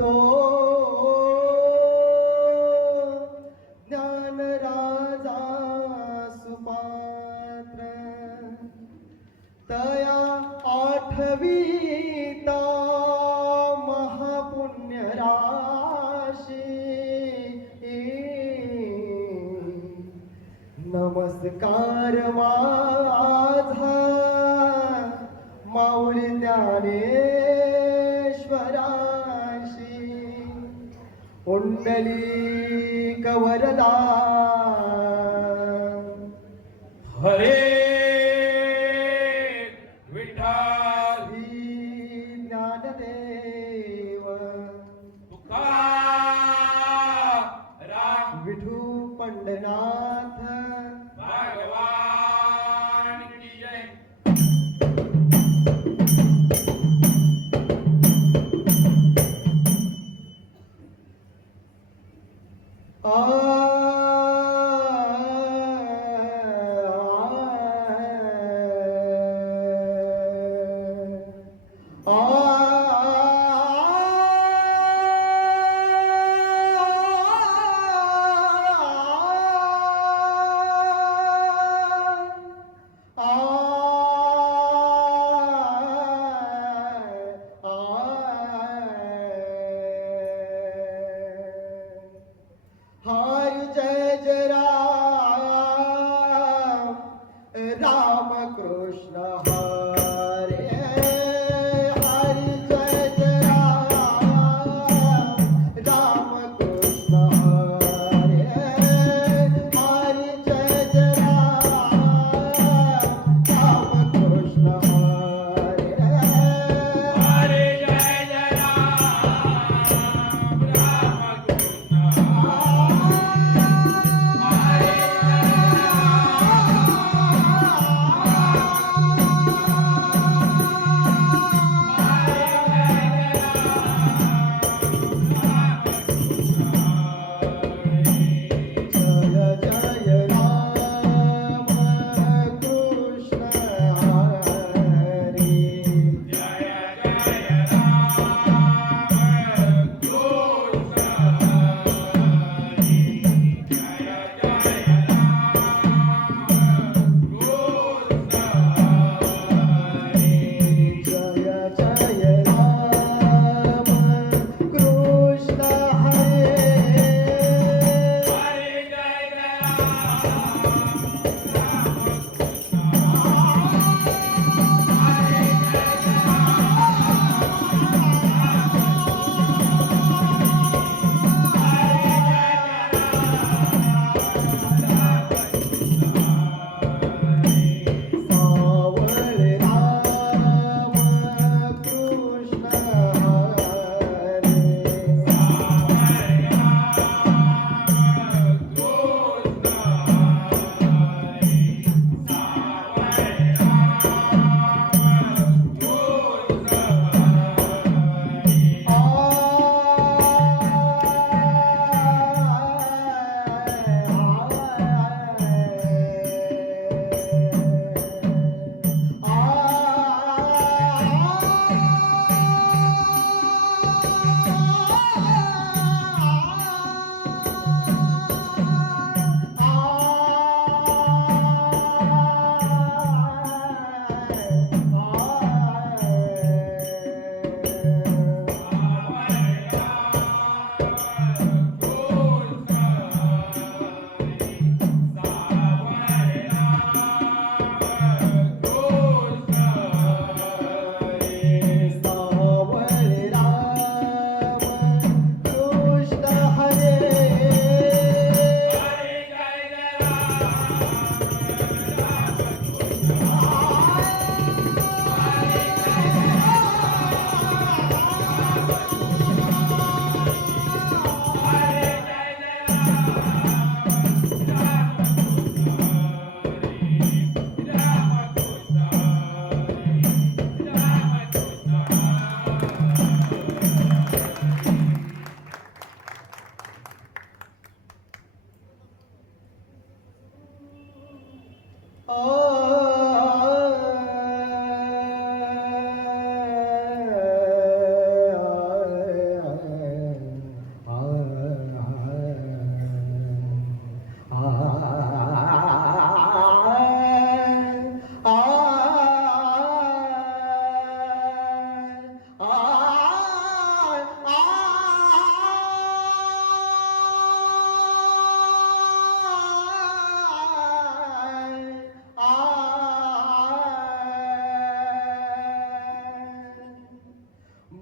तो ज्ञान राजा सुपात्र तया आठवीता महापुण्य राशी नमस्कार माझा माऊली ज्ञानेश्वराशी पुंडलिक वरदा हरे विठ्ठल ज्ञानदेव तुकाराम विठू पंढनाथ भगवान की जय. आ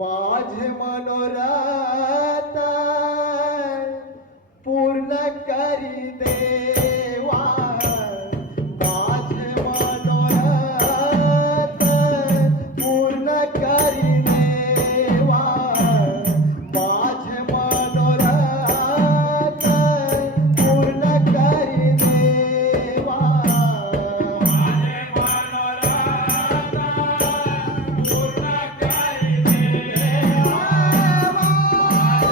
माझे मनोरथ पूर्ण करी देवा, माझे मनोरथ पूर्ण करी देवा, माझे मनोरथ पूर्ण करी देवा. माझे मनोरथ पूर्ण करी देवा. माझे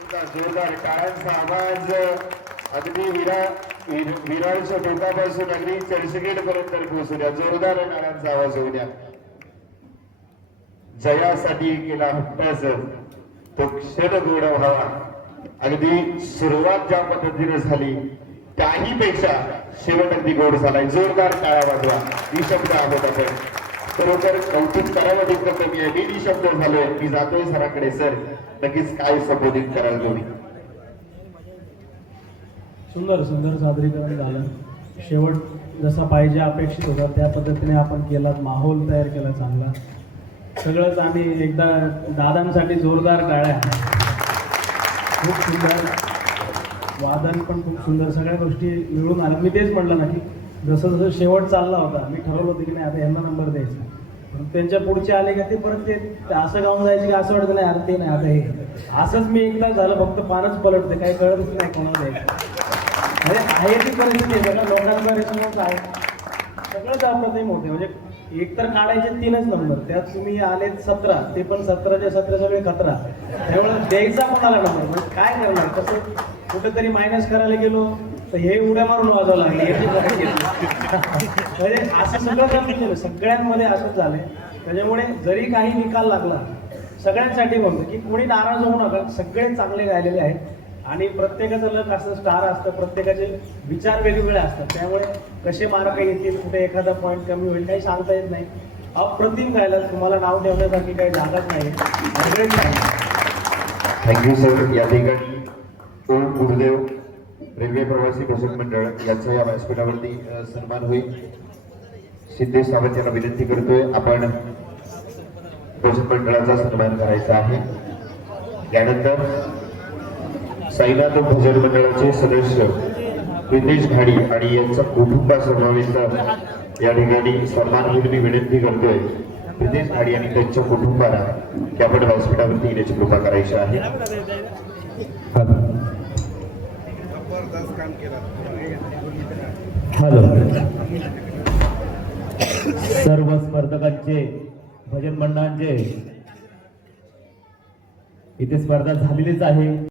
जोरदार टाळ्यांचा आवाज अगदी विरारच्या टोकापासून अगदी चर्चगेट पर्यंत पोहोचू द्या. जोरदार टाळ्यांचा आवाज होऊ द्या. जयासाठी केला अभ्यास तो क्षण गोड व्हावा. अगदी सुरुवात ज्या पद्धतीने झाली त्याही पेक्षा शेवट अगदी गोड झालाय. जोरदार टाळ्या वाजवा. निशब्द आहोत आपण. खरोखर कौतुक करावं तितकं कमी आहे. मी निशब्द झालोय. मी जातोय सराकडे. सर नक्कीच काय संबोधित कराल तुम्ही? सुंदर सुंदर सादरीकरण झालं. शेवट जसा पाहिजे अपेक्षित होता त्या पद्धतीने आपण केला. माहोल तयार केला चांगला. सगळंच आम्ही एकदा दादांसाठी जोरदार टाळ्या. खूप सुंदर वादन पण खूप सुंदर. सगळ्या गोष्टी मिळून आल्या. मी तेच म्हटलं ना की जसं जसं शेवट चालला होता मी ठरवलं होतं की नाही आता यांना नंबर द्यायचा. पण त्यांच्या पुढचे आले का ते परत ते असं गाऊन जायचे की असं वाटतं नाही अरे ते नाही आता हे असंच. मी एकदा झालं फक्त पानच पलटते. काही कळतच नाही कोणाला द्यायचं. म्हणजे आहे ती परिस्थिती आहे बघा. लोकांचा रेस्पॉन्स आहे. सगळंच अप्रतिम होते. म्हणजे एक तर काढायचे 3च नंबर. त्यात तुम्ही आले 17. ते पण 17चे 17 सगळे 17. त्यामुळे द्यायचा कोणाला नंबर. म्हणजे काय करणार. कसं कुठेतरी मायनस करायला गेलो तर हे उड्या मारून वाजवावं लागले. म्हणजे असं सगळं केलं. सगळ्यांमध्ये असंच झालंय. त्याच्यामुळे जरी काही निकाल लागला सगळ्यांसाठी म्हणतो की कोणी नाराज होऊ नका. सगळे चांगले गायलेले आहेत. आणि प्रत्येकाचं लक असतं. स्टार असतं. प्रत्येकाचे विचार वेगवेगळे असतात. त्यामुळे कसे मार्क येतील कुठे एखादा पॉईंट कमी होईल काही सांगता येत नाही. अप्रतिम गायला. तुम्हाला नाव ठेवण्यासाठी काही जागाच नाही. Thank you sir. या ठिकाणी ओम गुरुदेव रेल्वे प्रवासी भजन मंडळ यांचा या व्यासपीठावरती सन्मान होईल. सिद्धेश सावंत यांना विनंती करतोय आपण भजन मंडळाचा सन्मान करायचा आहे. त्यानंतर साईनाथ भजन मंडळाचे सदस्य प्रितेश घाडी आणि यांचा कुटुंबासमवेत या ठिकाणी सन्मान होईल. मी विनंती करतोय प्रितेश घाडी आणि त्यांच्या कुटुंबाला की आपण व्यासपीठावरती येण्याची कृपा करायची आहे. हॅलो. सर्व स्पर्धकांचे भजन मंडळांचे इथे स्पर्धा झालेलीच आहे.